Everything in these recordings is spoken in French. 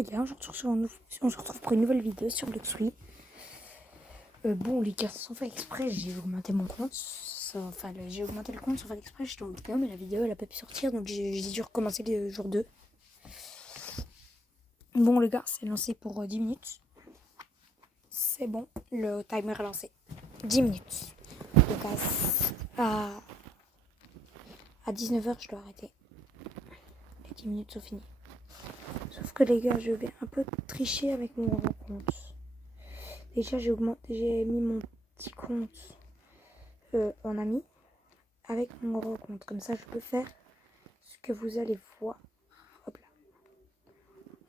Les gars, on se retrouve pour une nouvelle vidéo sur Luxury. Bon les gars, sans faire exprès, j'ai augmenté mon compte. J'ai augmenté le compte sans faire exprès, j'étais en vidéo, mais la vidéo elle a pas pu sortir, donc j'ai dû recommencer le jour 2. Bon les gars, c'est lancé pour 10 minutes. C'est bon, le timer est lancé. 10 minutes. Les gars, à 19h je dois arrêter. Les 10 minutes sont finies. Sauf que les gars, je vais un peu tricher avec mon grand compte. Déjà, j'ai mis mon petit compte en ami avec mon gros compte. Comme ça, je peux faire ce que vous allez voir. Hop là.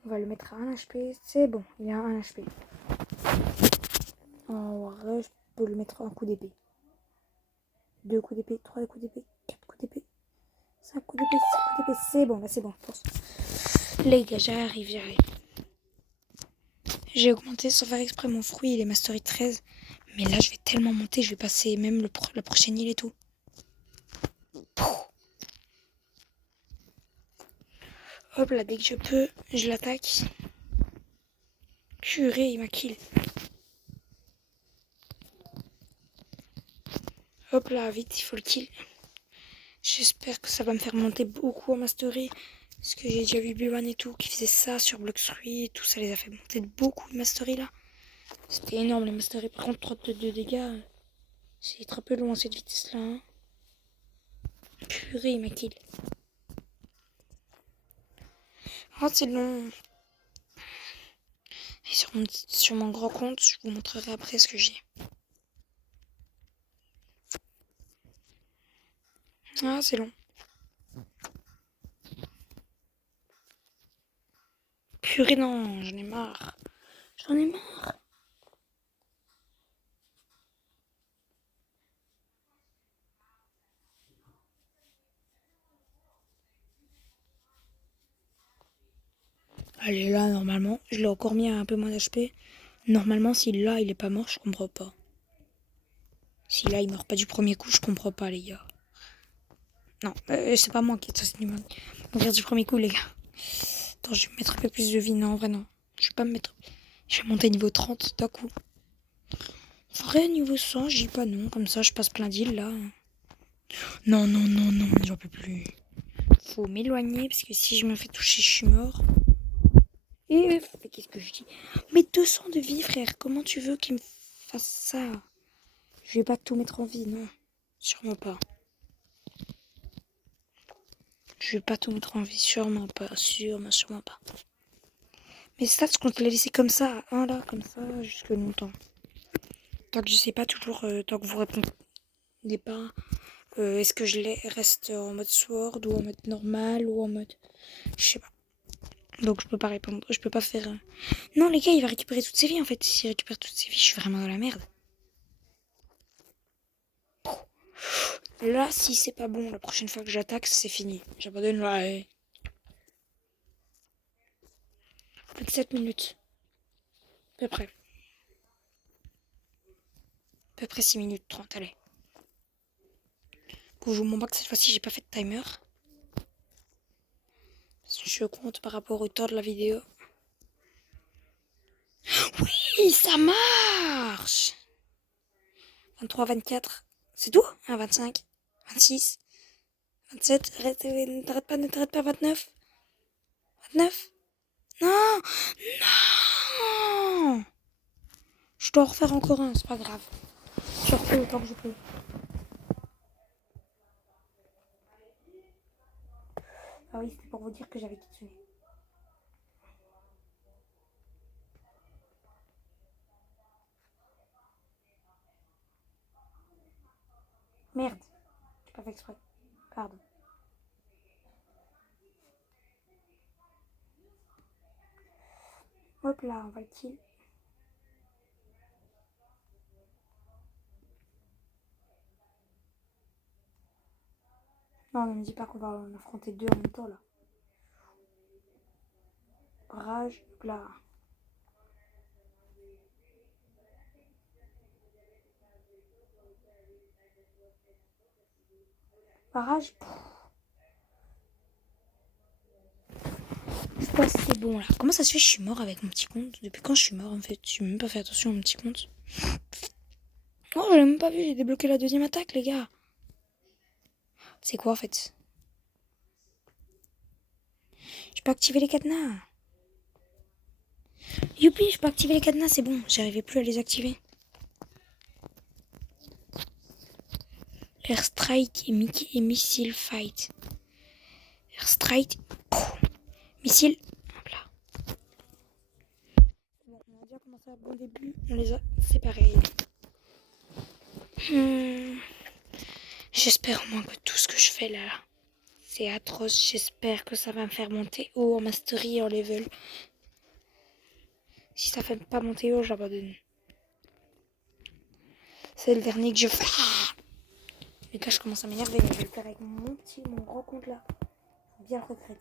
On va le mettre à 1 HP. C'est bon, il y a 1 HP. En vrai, je peux le mettre à un coup d'épée. 2 coups d'épée, 3 coups d'épée, 4 coups d'épée, 5 coups d'épée, 6 coups d'épée. C'est bon, là c'est bon. Force. Les gars, j'arrive. J'ai augmenté sans faire exprès mon fruit, il est Mastery 13. Mais là, je vais tellement monter, je vais passer même la prochaine île et tout. Hop là, dès que je peux, je l'attaque. Purée, il m'a kill. Hop là, vite, il faut le kill. J'espère que ça va me faire monter beaucoup en mastery. Parce que j'ai déjà vu Bluan et tout qui faisait ça sur Bloxruy et tout. Ça les a fait monter de beaucoup de mastery là. C'était énorme les mastery. Par contre, 32 dégâts. C'est très peu long à cette vitesse là. Hein. Purée, il m'a kill. Oh, c'est long. Et sur mon grand compte, je vous montrerai après ce que j'ai. Ah, c'est long. Purée, non, j'en ai marre. J'en ai marre. Allez, là, normalement, je l'ai encore mis à un peu moins d'HP. Normalement, si là, il est pas mort, je comprends pas. Si là, il meurt pas du premier coup, je comprends pas, les gars. Non, c'est pas moi qui ai tossé mourir du premier coup, les gars. Attends, je vais mettre un peu plus de vie. Non, en vrai, non. Je vais pas me mettre... Je vais monter niveau 30 d'un coup. Vrai, niveau 100, je dis pas non. Comme ça, je passe plein d'îles, là. Non, j'en peux plus. Faut m'éloigner, parce que si je me fais toucher, je suis mort. Et qu'est-ce que je dis? Mais 200 de vie, frère. Comment tu veux qu'il me fasse ça? Je vais pas tout mettre en vie, non. Sûrement pas. Je vais pas tout mettre en vie, sûrement pas. Sûrement pas. Mais ça, ce qu'on te l'a laissé comme ça, à 1 là, comme ça, jusque longtemps. Tant que je sais pas toujours, tant que vous répondez pas, est-ce que reste en mode sword ou en mode normal ou en mode... Je sais pas. Donc je peux pas répondre, je peux pas faire... Non les gars, il va récupérer toutes ses vies en fait. S'il récupère toutes ses vies, je suis vraiment dans la merde. Là, si c'est pas bon, la prochaine fois que j'attaque, c'est fini. J'abandonne là. 27 minutes. À peu près. À peu près 6 minutes 30, allez. Bon, je vous montre que cette fois-ci, j'ai pas fait de timer. Je compte par rapport au temps de la vidéo. Oui, ça marche. 23, 24. C'est tout? 25, 26, 27. Ne t'arrête pas, 29. 29. Non! Non! Je dois en refaire encore un, c'est pas grave. Je refais autant que je peux. Ah oui, c'était pour vous dire que j'avais Kitsune. Merde, j'ai pas fait exprès. Pardon. Hop là, on va le kill. Non, ne me dis pas qu'on va en affronter 2 en même temps là. Rage, hop là. Rage. Ouais, c'est bon là. Comment ça se fait que je suis mort avec mon petit compte? Depuis quand je suis mort en fait? J'ai même pas fait attention à mon petit compte. Oh, j'ai même pas vu, j'ai débloqué la deuxième attaque, les gars. C'est quoi en fait? Je peux activer les cadenas. Youpi, je peux activer les cadenas, c'est bon. J'arrivais plus à les activer. Airstrike et Mickey et Missile Fight. Airstrike. Missile. Hop là. Bon, on a déjà commencé à bon début. On les a séparés. J'espère au moins que tout ce que je fais là, c'est atroce. J'espère que ça va me faire monter haut en mastery et en level. Si ça fait pas monter haut, j'abandonne. C'est le dernier que je fais. Mais là, je commence à m'énerver. Je vais le faire avec mon gros compte là. Bien le regretter.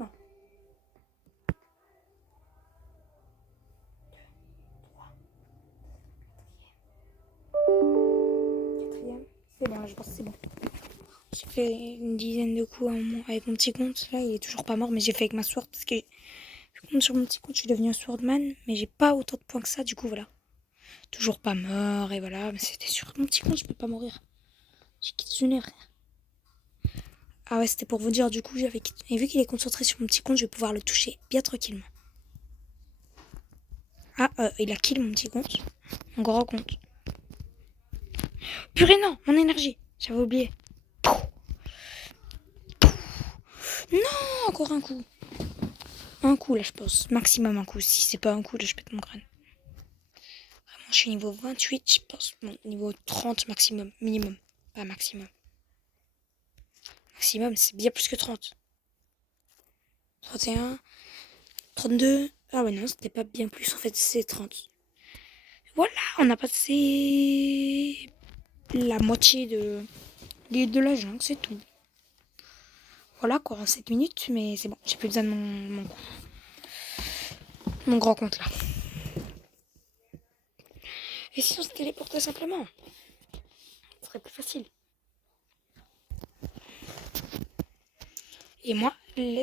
Non. 4e. C'est bon, je pense que c'est bon. J'ai fait une dizaine de coups avec mon petit compte. Là, il est toujours pas mort, mais j'ai fait avec ma sword parce que sur mon petit compte, je suis devenue un swordman, mais j'ai pas autant de points que ça, du coup, voilà. Toujours pas mort, et voilà. Mais c'était sur mon petit compte, je peux pas mourir. J'ai Kitsune, frère. Ah ouais, c'était pour vous dire, du coup, et vu qu'il est concentré sur mon petit compte, je vais pouvoir le toucher bien tranquillement. Ah, il a kill mon petit compte. Mon gros compte. Purée, non, mon énergie. J'avais oublié. Non, encore un coup. Un coup, là, je pense. Maximum un coup. Si c'est pas un coup, là, je pète mon crâne. Vraiment, je suis niveau 28, je pense. Bon, niveau 30 maximum. Minimum. Pas maximum. Maximum, c'est bien plus que 30. 31. 32. Ah ouais, non, c'était pas bien plus. En fait, c'est 30. Voilà, on a passé la moitié de la jungle, c'est tout. Voilà quoi, en 7 minutes, mais c'est bon, j'ai plus besoin de mon grand compte là. Et si on se téléportait simplement, ce serait plus facile. Et moi,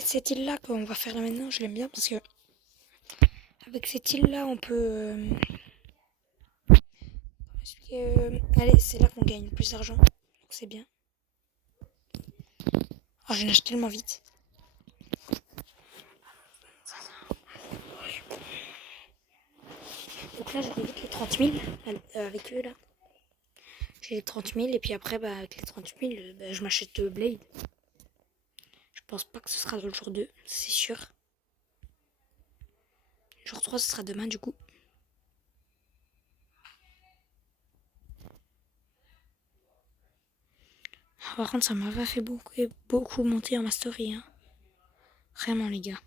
cette île là qu'on va faire là maintenant, je l'aime bien parce que avec cette île là, on peut. Allez, c'est là qu'on gagne le plus d'argent, donc c'est bien. Oh, je nage tellement vite. Donc là, j'aurai vite les 30 000 avec eux là. J'ai les 30 000 et puis après, bah, avec les 30 000, bah, je m'achète Blade. Je pense pas que ce sera dans le jour 2, c'est sûr. Le jour 3, ce sera demain du coup. Par contre, ça m'a pas fait beaucoup monter en mastery. Hein. Vraiment, les gars.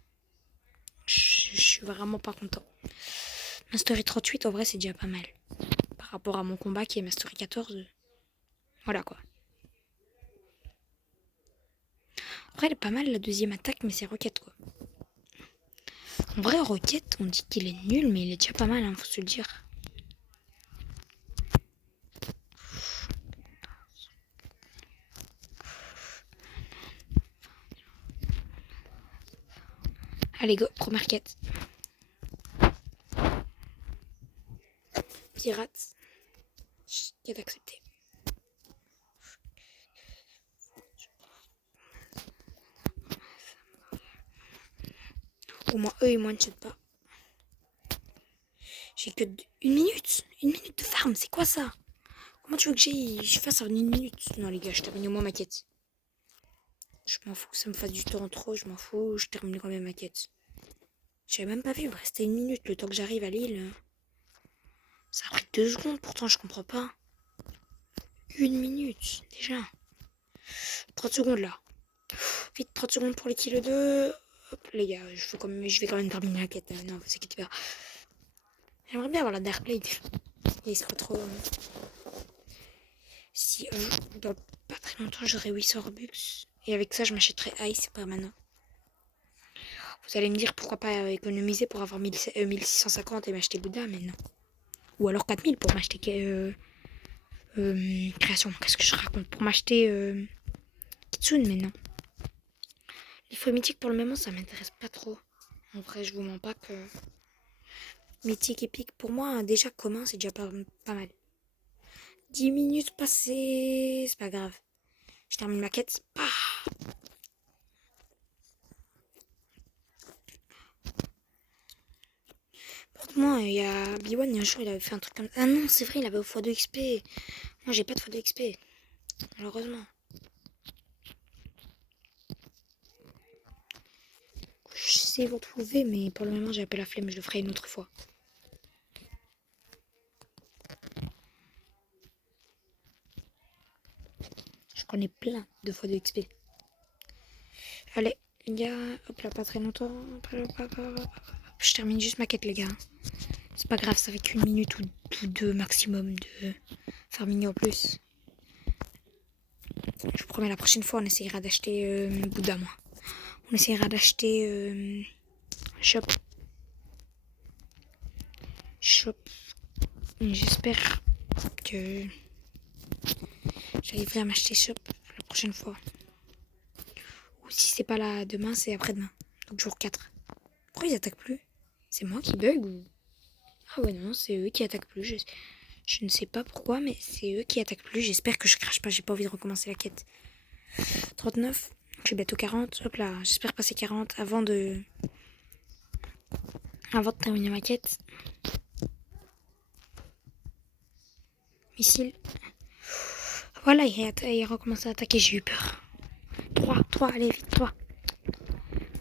Je suis vraiment pas content. Mastery 38, en vrai, c'est déjà pas mal. Par rapport à mon combat qui est Mastery 14. Voilà quoi. Après, elle est pas mal la deuxième attaque, mais c'est Rocket quoi. En vrai, Rocket, on dit qu'il est nul, mais il est déjà pas mal, hein, faut se le dire. Allez, go, première quête. Pirate. Quête acceptée. Au moins, eux, ils m'en chatent pas. J'ai que une minute. Une minute de farm, c'est quoi ça? Comment tu veux que je fasse en une minute? Non, les gars, je termine au moins ma quête. Je m'en fous que ça me fasse du temps en trop, je m'en fous, je termine quand même ma quête. J'avais même pas vu, il me restait une minute le temps que j'arrive à l'île. Ça a pris 2 secondes, pourtant je comprends pas. Une minute, déjà. 30 secondes là. Vite, 30 secondes pour les kilos 2. Hop, les gars, je vais quand même terminer la quête. Non, vous inquiétez pas. J'aimerais bien avoir la Dark Blade. Il serait trop. Si dans pas très longtemps j'aurai 800 Robux. Et avec ça, je m'achèterai Ice permanent. Vous allez me dire pourquoi pas économiser pour avoir 1650 et m'acheter Bouddha, mais non. Ou alors 4000 pour m'acheter création. Qu'est-ce que je raconte? Pour m'acheter Kitsune, mais non. Les feux mythiques pour le moment ça m'intéresse pas trop. En vrai je vous mens pas que mythique épique pour moi déjà commun c'est déjà pas mal. 10 minutes passées, c'est pas grave. Je termine ma quête. Ah, moi, il y a B1, il y a un jour, il avait fait un truc comme ça. Ah non, c'est vrai, il avait au x2 XP. Moi, j'ai pas de x2 XP. Malheureusement. Je sais vous retrouver, mais pour le moment, j'ai un peu la flemme. Je le ferai une autre fois. Je connais plein de x2 XP. Allez, les gars. Hop là, pas très longtemps. Je termine juste ma quête, les gars. C'est pas grave, ça fait qu'une minute ou deux maximum de farming en plus. Je vous promets, la prochaine fois, on essayera d'acheter Bouddha, moi. On essayera d'acheter Shop. J'espère que j'arriverai à m'acheter Shop la prochaine fois. Ou si c'est pas là demain, c'est après-demain. Donc jour 4. Pourquoi ils attaquent plus? C'est moi qui bug ou... Ah ouais non, c'est eux qui attaquent plus. Je ne sais pas pourquoi, mais c'est eux qui attaquent plus. J'espère que je crache pas, j'ai pas envie de recommencer la quête. 39, je suis bientôt 40. Hop là, j'espère passer 40 avant de terminer ma quête. Missile. Voilà, il recommence à attaquer, j'ai eu peur. 3, allez vite, 3.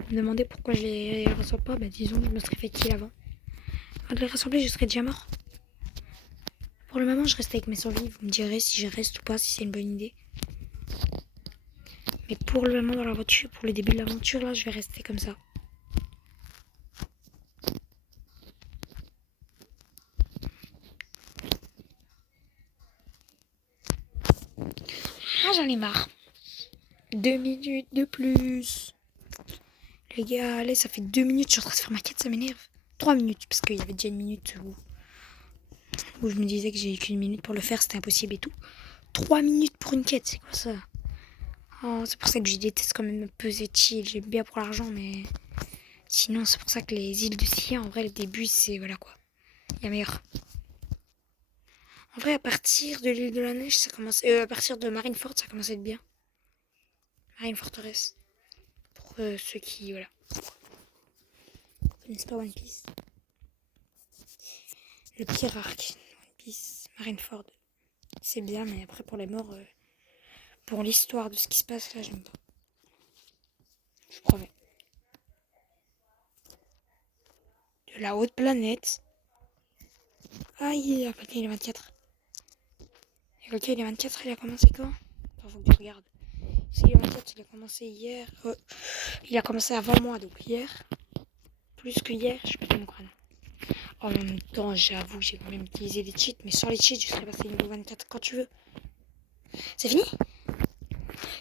Vous me demandez pourquoi je les rassemble pas, bah disons que je me serais fait kill avant. Avant de les rassembler, je serais déjà mort. Pour le moment, je reste avec mes survies. Vous me direz si je reste ou pas, si c'est une bonne idée. Mais pour le moment, dans la voiture, pour le début de l'aventure, là, je vais rester comme ça. Ah, j'en ai marre. 2 minutes de plus. Les gars, allez, ça fait 2 minutes, je suis en train de faire ma quête, ça m'énerve. 3 minutes, parce qu'il y avait déjà une minute où je me disais que j'ai qu'une minute pour le faire, c'était impossible et tout. 3 minutes pour une quête, c'est quoi ça? Oh, c'est pour ça que je déteste quand même me peser chill. J'aime bien pour l'argent, mais sinon, c'est pour ça que les îles de Sia, en vrai, le début, c'est voilà quoi. Il y a meilleur. En vrai, à partir de l'île de la Neige, ça commence. À partir de Marineford, ça commence à être bien. Marine Fortress. Pour ceux qui. Voilà. Connaissent pas One Piece. Le pire arc. One Piece, Marineford. C'est bien, mais après, pour les morts. Pour l'histoire de ce qui se passe là, j'aime pas. Je promets. De la haute planète. Ah, il est 24. Et ok, il est 24, il a commencé quand? Attends, faut que je regarde. Si il est 24, il a commencé hier. Il a commencé avant moi, donc hier. Plus que hier, je peux pas mon crâne. En même temps, j'avoue, j'ai quand même utilisé des cheats, mais sans les cheats, je serais passé niveau 24 quand tu veux. C'est fini?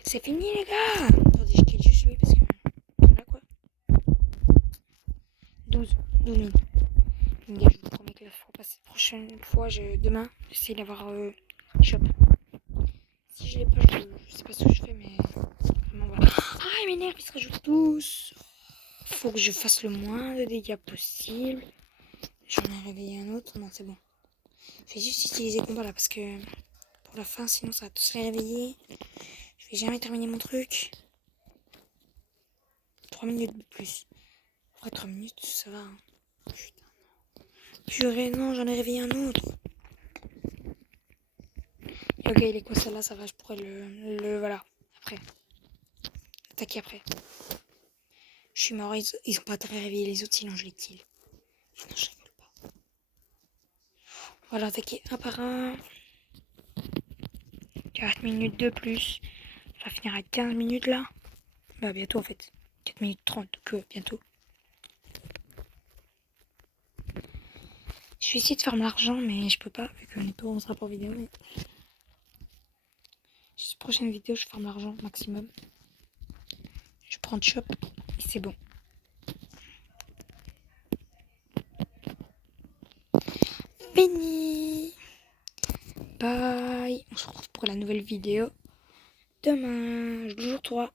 C'est fini, les gars! Attendez, je kill juste lui parce que. Voilà quoi. 12 minutes. Les gars, je vous promets que la prochaine fois, demain, j'essaie d'avoir shop. Si je l'ai pas, je sais pas ce que je fais, mais vraiment voilà. Ah, il m'énerve, ils se rajoutent tous. Faut que je fasse le moins de dégâts possible. J'en ai réveillé un autre, non, c'est bon. Je vais juste utiliser combat là parce que pour la fin, sinon ça va tous les réveiller. Je vais jamais terminer mon truc. 3 minutes de plus. Après 3 minutes, ça va. Hein. Putain, non. Purée, non, j'en ai réveillé un autre. Et ok, il est quoi celle-là, ça va, je pourrais le voilà. Après. Attaquer après. Je suis mort, ils ont pas très réveillé les autres, sinon je les kill. Non, je rigole pas. Voilà, attaquer un par un. 4 minutes de plus. Ça va finir à 15 minutes là. Bah bientôt en fait. 4 minutes 30, donc bientôt. Je vais essayer de faire l'argent, mais je peux pas, vu qu'on est pas en rapport vidéo. Mais... Cette prochaine vidéo, je farme l'argent maximum. Je prends de shop et c'est bon. Fini. Bye. On se retrouve pour la nouvelle vidéo demain, jour 3.